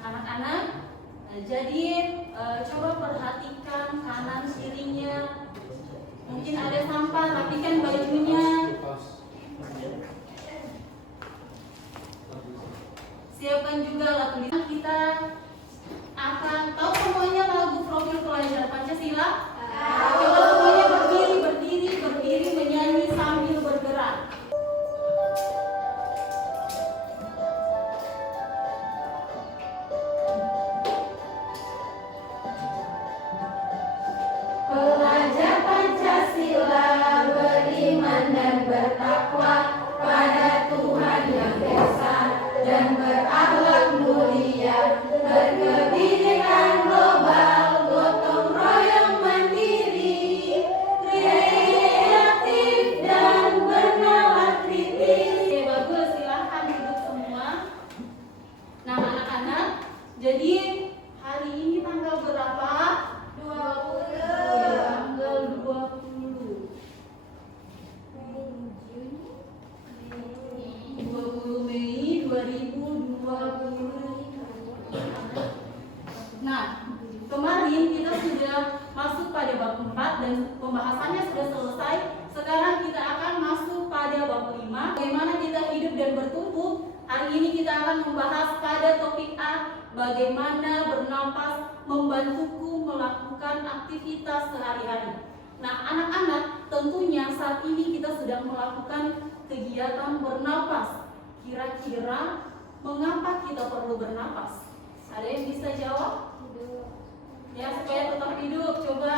anak-anak, jadi coba perhatikan kanan kirinya. Mungkin ada sampah, rapikan bajunya. Siapkan juga lagu kita akan tahu semuanya lagu profil pelajar Pancasila. Coba semuanya berdiri menyanyi sambil bergerak. Pelajar Pancasila beriman dan bertakwa pada Tuhan yang esa dan berakhlak mulia, berkebinekaan global, gotong royong mandiri, kreatif dan bernalar kritis. Oke, bagus, silahkan duduk semua. Nah anak-anak, jadi hari ini tanggal berapa? 20 Tanggal 20 Mei 2020. Nah, kemarin kita sudah masuk pada bab 4 dan pembahasannya sudah selesai. Sekarang kita akan masuk pada bab 5, bagaimana kita hidup dan bertumbuh. Hari ini kita akan membahas pada topik A, bagaimana bernapas membantuku melakukan aktivitas sehari-hari. Nah, anak-anak, tentunya saat ini kita sedang melakukan kegiatan bernapas. Kira-kira mengapa kita perlu bernapas? Ada yang bisa jawab? Ya, supaya tetap hidup. Coba,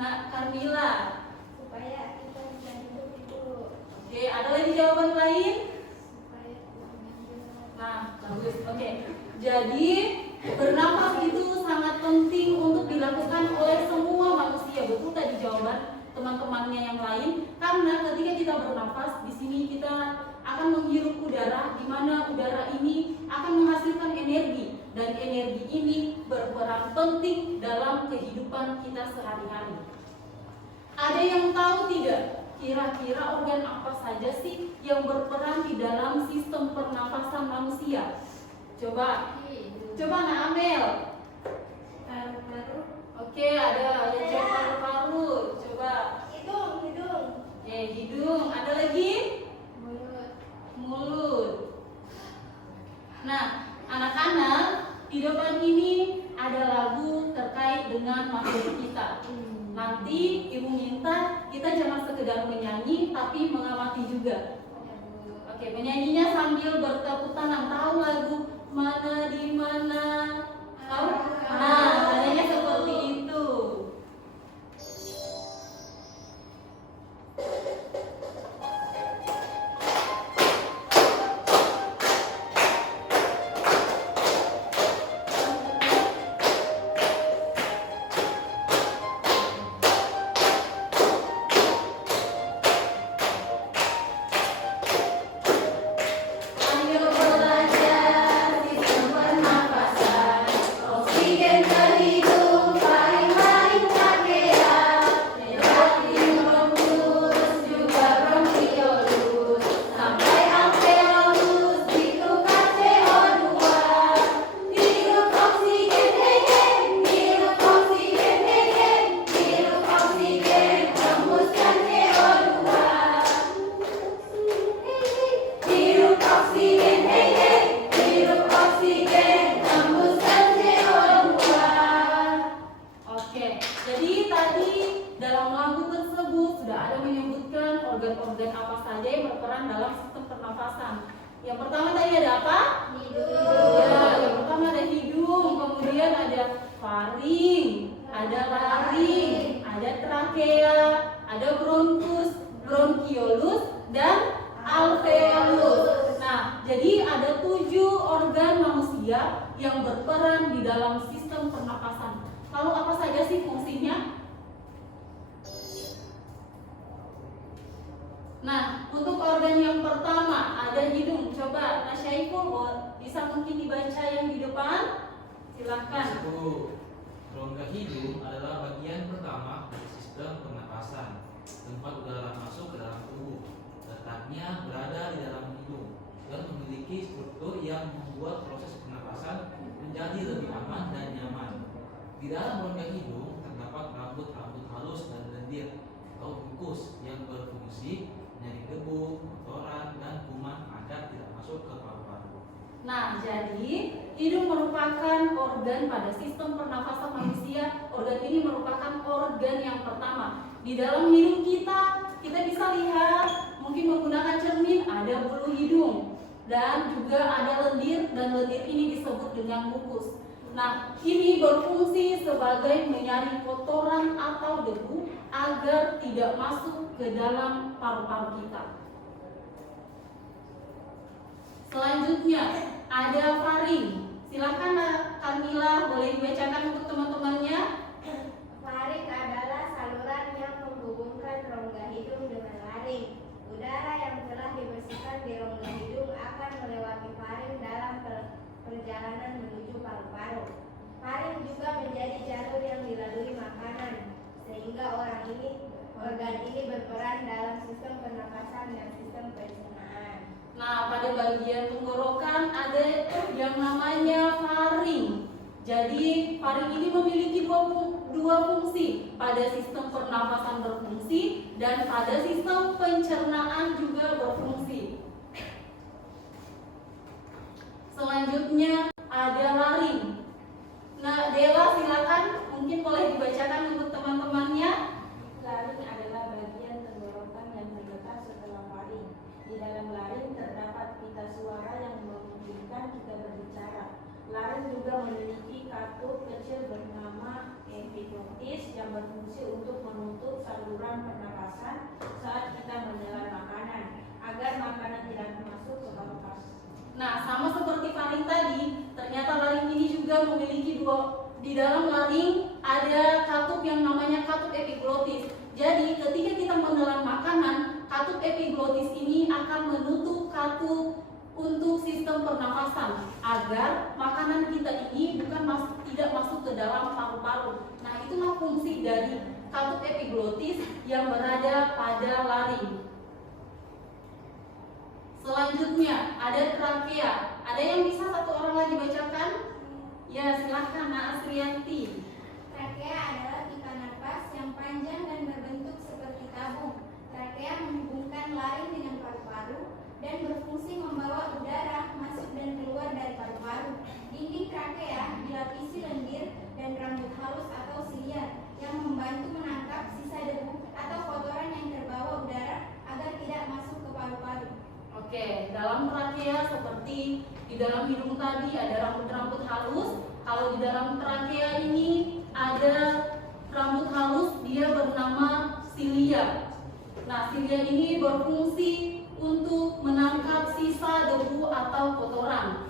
Nak Carmila. supaya kita bisa hidup. Oke, ada lagi jawaban lain? Supaya Nah, bagus. Oke. Jadi, bernapas itu sangat penting untuk dilakukan oleh semua manusia. Betul tadi jawaban teman-temannya yang lain. Karena ketika kita bernapas, di sini kita akan menghirup udara, di mana udara ini akan menghasilkan energi, dan energi ini berperan penting dalam kehidupan kita sehari-hari. Ada yang tahu tidak? Kira-kira organ apa saja sih yang berperan di dalam sistem pernapasan manusia? Coba Nak Amel. paru-paru, Oke, ada yang jawab paru-paru. Coba. hidung, Hidung. Ada lagi? mulut. Mulut. Nah, anak-anak, di depan ini ada lagu terkait dengan makhluk kita. Nanti Ibu minta kita jangan sekedar menyanyi, tapi mengamati juga. Oke, penyanyinya sambil bertepuk tangan. Tahu lagu Mana di Mana? Tahu? Nah, nadanya seperti itu. Ayo belajar sistem pernapasan, oksigen ke hidung, paling-paling trachea, lewati bronkus juga bronkiolus, sampai alveolus ditukar CO2. Hirup oksigen, hirup oksigen, hirup oksigen, hembuskan CO2. Hirup oksigen, hirup oksigen, hembuskan CO2. Oke, jadi tadi dalam lagu tersebut sudah ada menyebutkan organ-organ apa saja yang berperan dalam sistem pernafasan. Yang pertama tadi ada apa? Ya, yang pertama ada hidung, kemudian ada faring, ada laring, ada trakea, ada bronkus, bronkiolus, dan alveolus. Nah, jadi ada 7 organ manusia yang berperan di dalam sistem pernapasan. Lalu apa saja sih fungsinya? Nah, untuk organ yang pertama ada hidung. Coba Nasyaiful bisa mungkin dibaca yang di depan. Silahkan. Rongga hidung adalah bagian pertama dari sistem pernapasan, tempat udara masuk ke dalam tubuh. Letaknya berada di dalam hidung dan memiliki struktur yang membuat proses pernapasan menjadi Di dalam rongga hidung terdapat rambut-rambut halus dan lendir atau mukus yang berfungsi menyaring debu, kotoran, dan kuman agar tidak masuk ke paru-paru. Nah, jadi hidung merupakan organ pada sistem pernafasan manusia. Organ ini merupakan organ yang pertama. Di dalam hidung kita bisa lihat mungkin menggunakan cermin ada bulu hidung dan juga ada lendir, dan lendir ini disebut dengan mukus. Nah, ini berfungsi sebagai menyaring kotoran atau debu agar tidak masuk ke dalam paru-paru kita. Selanjutnya ada faring. Silakan Kamila, boleh dibacakan untuk teman-temannya. Faring adalah saluran yang menghubungkan rongga hidung dengan laring. Udara yang telah dibersihkan di rongga hidung akan melewati faring dalam perjalanan menuju paru-paru. Faring juga menjadi jalur yang dilalui makanan, sehingga organ ini berperan dalam sistem pernapasan dan sistem pencernaan. Nah, pada bagian tenggorokan ada yang namanya faring. Jadi, faring ini memiliki dua fungsi. Pada sistem pernapasan berfungsi dan pada sistem pencernaan juga berfungsi. Selanjutnya ada laring. Nah, Dela silakan, mungkin boleh dibacakan untuk teman-temannya. Laring adalah bagian tenggorokan yang terletak setelah faring. Di dalam laring terdapat pita suara yang memungkinkan kita berbicara. Laring juga memiliki katup kecil bernama epiglotis yang berfungsi untuk menutup saluran pernapasan saat kita menelan makanan agar makanan tidak masuk ke paru-paru. Nah, sama seperti faring tadi, ternyata laring ini juga memiliki di dalam laring ada katup yang namanya katup epiglotis. Jadi, ketika kita menelan makanan, katup epiglotis ini akan menutup katup untuk sistem pernafasan agar makanan kita ini tidak masuk ke dalam paru-paru. Nah, itulah fungsi dari katup epiglotis yang berada pada laring. Selanjutnya ada trakea. Ada yang bisa satu orang lagi bacakan? Ya, silahkan Nak Asrianti. Trakea adalah pipa napas yang panjang dan berbentuk seperti tabung. Trakea menghubungkan laring dengan paru-paru dan berfungsi membawa udara masuk dan keluar dari paru-paru. Dinding trakea dilapisi lendir dan rambut halus atau silia yang membantu menangkap sisa debu atau kotoran yang terbawa udara agar tidak masuk ke paru-paru. Oke, dalam trakea seperti di dalam hidung tadi ada rambut-rambut halus. Kalau di dalam trakea ini ada rambut halus, dia bernama silia. Nah, silia ini berfungsi untuk menangkap sisa debu atau kotoran.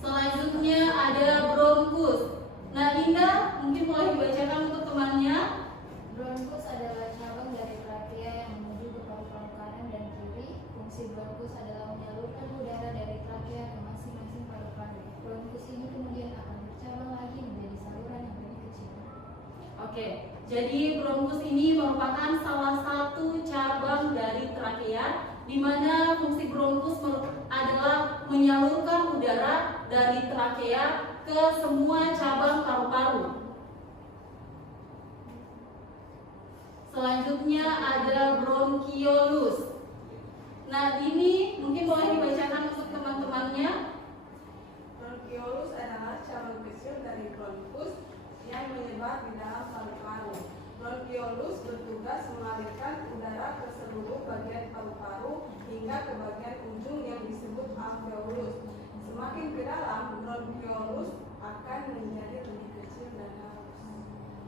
Selanjutnya ada bronkus. Nah, Indah mungkin boleh dibacakan untuk temannya. Bronkus adalah cabang dari trakea yang menuju ke paru-paru kanan dan kiri. Fungsi bronkus adalah menyalurkan udara dari trakea ke masing-masing paru-paru. Bronkus ini kemudian akan bercabang lagi menjadi saluran yang lebih kecil. Oke, jadi bronkus ini merupakan salah satu cabang dari trakea, di mana fungsi bronkus adalah menyalurkan udara dari trakea ke semua cabang paru-paru. Selanjutnya ada bronkiolus. Nah, ini mungkin boleh dibacakan untuk teman-temannya. Bronkiolus adalah cabang kecil dari bronkus yang menyebar di dalam paru-paru. Bronkiolus bertugas mengalirkan udara ke seluruh bagian paru-paru hingga ke bagian ujung yang disebut alveolus. Semakin ke dalam, bronkiolus akan menjadi lebih kecil dan halus.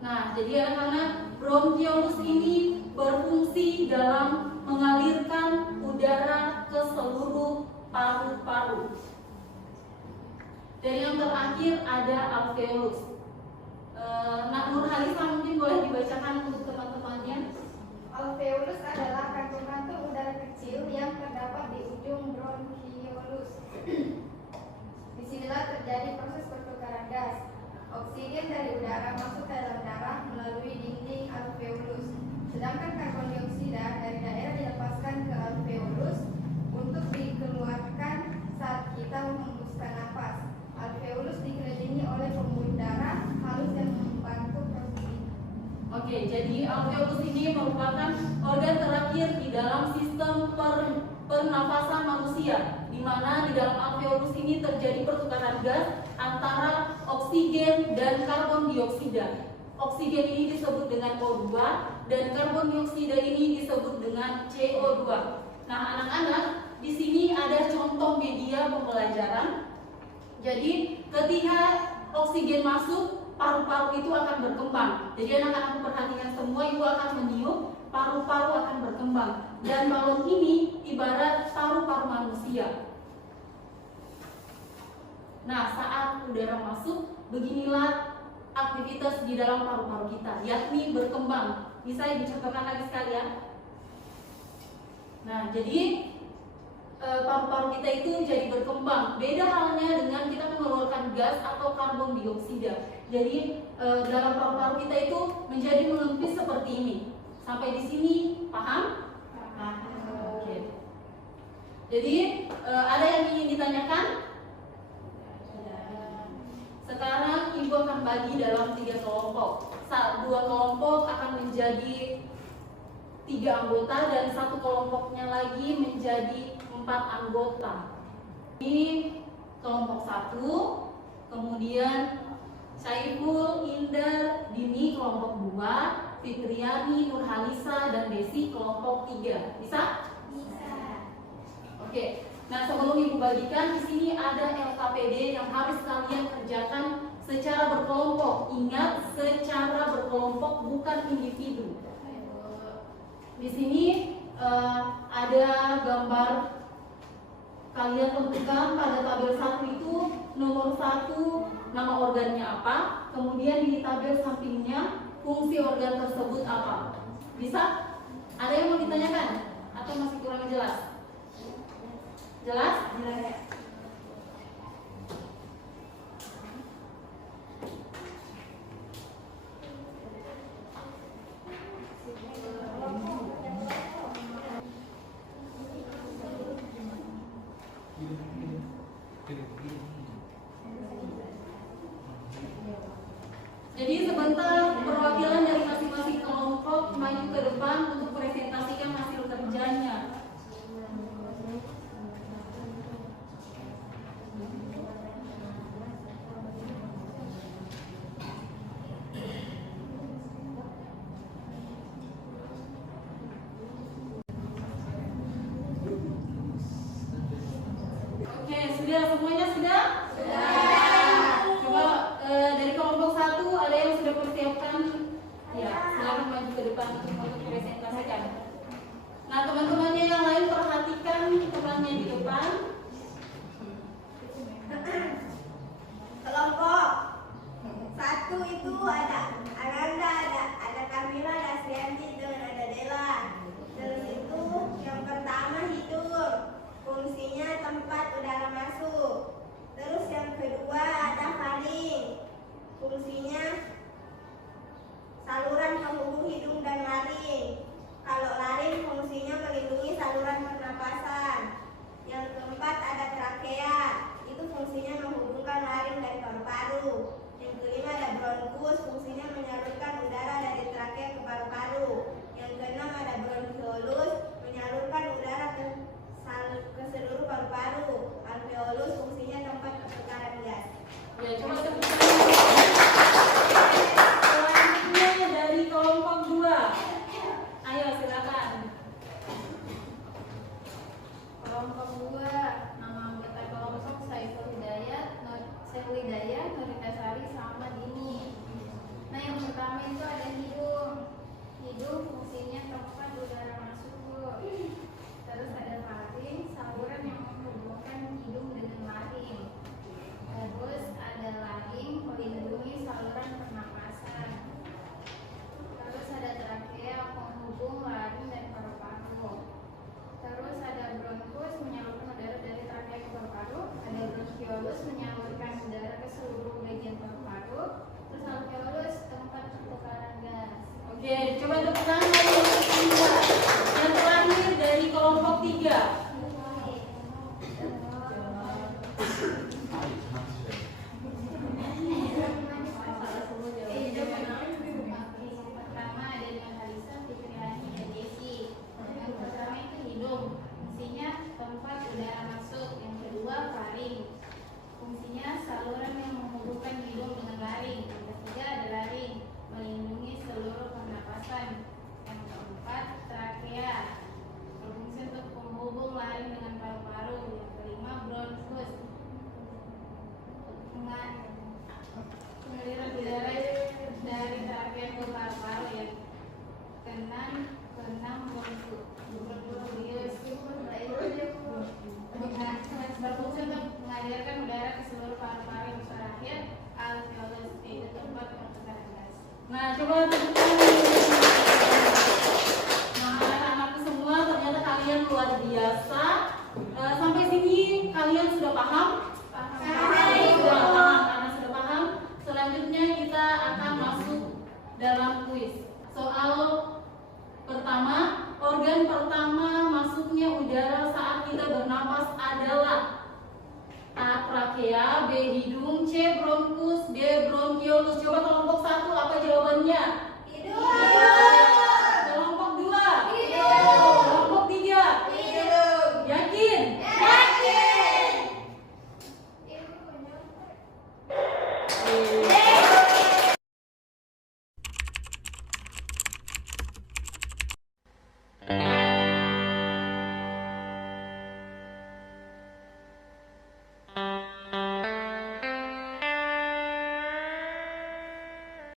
Nah, jadi anak-anak, bronkiolus ini berfungsi dalam mengalirkan udara ke seluruh paru-paru. Dan yang terakhir ada alveolus. Nak Nurhalisa mungkin boleh dibacakan untuk teman-temannya. Alveolus adalah kantung-kantung udara kecil yang terdapat di ujung bronkiolus. Disinilah terjadi proses pertukaran gas. Oksigen dari udara masuk ke dalam darah melalui dinding alveolus. Sedangkan karbon dioksida dari daerah dilepaskan ke alveolus untuk dikeluarkan saat kita menghembuskan napas. Alveolus dikelilingi oleh pembuluh darah alveolus ini merupakan organ terakhir di dalam sistem pernafasan manusia, di mana di dalam alveolus ini terjadi pertukaran gas antara oksigen dan karbon dioksida. Oksigen ini disebut dengan O2 dan karbon dioksida ini disebut dengan CO2. Nah, anak-anak, di sini ada contoh media pembelajaran. Jadi, ketika oksigen masuk, paru-paru itu akan berkembang. Jadi anak-anak perhatikan semua, ibu akan meniup, paru-paru akan berkembang. Dan balon ini ibarat paru-paru manusia. Nah, saat udara masuk, beginilah aktivitas di dalam paru-paru kita, yakni berkembang. Bisa dicontohkan lagi sekalian. Nah, jadi paru-paru kita itu jadi berkembang. Beda halnya dengan kita mengeluarkan gas atau karbon dioksida. Jadi dalam paru-paru kita itu menjadi mengempis seperti ini. Sampai di sini paham? Oke. Jadi ada yang ingin ditanyakan? Sekarang ibu akan bagi dalam 3 kelompok. 2 kelompok akan menjadi 3 anggota dan 1 kelompoknya lagi menjadi 4 anggota. Ini kelompok 1, kemudian Saiful, Indar, Dini kelompok 2, Fitriani, Nurhalisa, dan Desi kelompok 3. Bisa? Bisa. Oke. Nah, sebelum ibu bagikan, di sini ada LKPD yang harus kalian kerjakan secara berkelompok. Ingat, secara berkelompok, bukan individu. Di sini ada gambar. Kalian tentukan pada tabel 1 itu nomor 1 nama organnya apa, kemudian di tabel sampingnya fungsi organ tersebut apa. Bisa? Ada yang mau ditanyakan? Atau masih kurang jelas? Jelas? Jelas. Jadi sebentar perwakilan dari masing-masing kelompok maju ke depan untuk presentasikan hasil kerjanya. Oke, sudah semuanya sudah? Coba dari kelompok 1 ada yang sudah persiapkan? Ya, silakan maju ke depan untuk presentasikan. Nah, teman-temannya yang lain perhatikan temannya di depan. Kelompok 1 itu ada Ananda, ada Kamila, ada Srianti, dan ada Dela. Terus itu yang pertama hidung, fungsinya tempat udara masuk. Terus yang kedua ada faring, fungsinya saluran penghubung hidung dan laring. Kalau laring fungsinya melindungi saluran pernapasan. Yang keempat ada trakea, itu fungsinya menghubungkan laring dan paru-paru. Yang kelima ada bronkus, fungsinya menyalurkan udara dari trakea ke paru-paru. Yang keenam ada bronkiolus, menyalurkan udara ke seluruh paru-paru. Alveolus fungsinya tempat pertukaran gas. Ya, coba sebutkan. Selanjutnya dari kelompok 2. Ayo silakan. Kelompok 2, nama anggota kelompok Saiful Hidayat, Nuritasari, sama Dini. Nah, yang pertama itu ada hidung. Hidung fungsinya tempat udara masuk, Bu. Terus ada faring, saluran yang menghubungkan hidung dengan laring. Terus ada laring, melindungi saluran pernapasan. Terus ada trakea, penghubung laring dan paru-paru. Terus ada bronkus, menyalurkan udara dari trakea ke paru-paru. Ada bronkiolus, menyalurkan udara ke seluruh bagian paru-paru. Terus alveolus, tempat pertukaran gas. Oke, coba tepuk tangan dari kelompok 2. Yang terakhir dari kelompok 3. Pertama ada dengan Coba tunjukkan. Nah, anak-anakku semua ternyata kalian luar biasa. Sampai sini kalian sudah paham? Sudah paham. Karena sudah paham, selanjutnya kita akan masuk dalam kuis. Soal pertama, organ pertama masuknya udara saat kita bernapas adalah A. Trakea, B. Hidung, C. Bronkus, D. Bronkiolus. Coba kelompok 1 apa jawabannya? Hidung.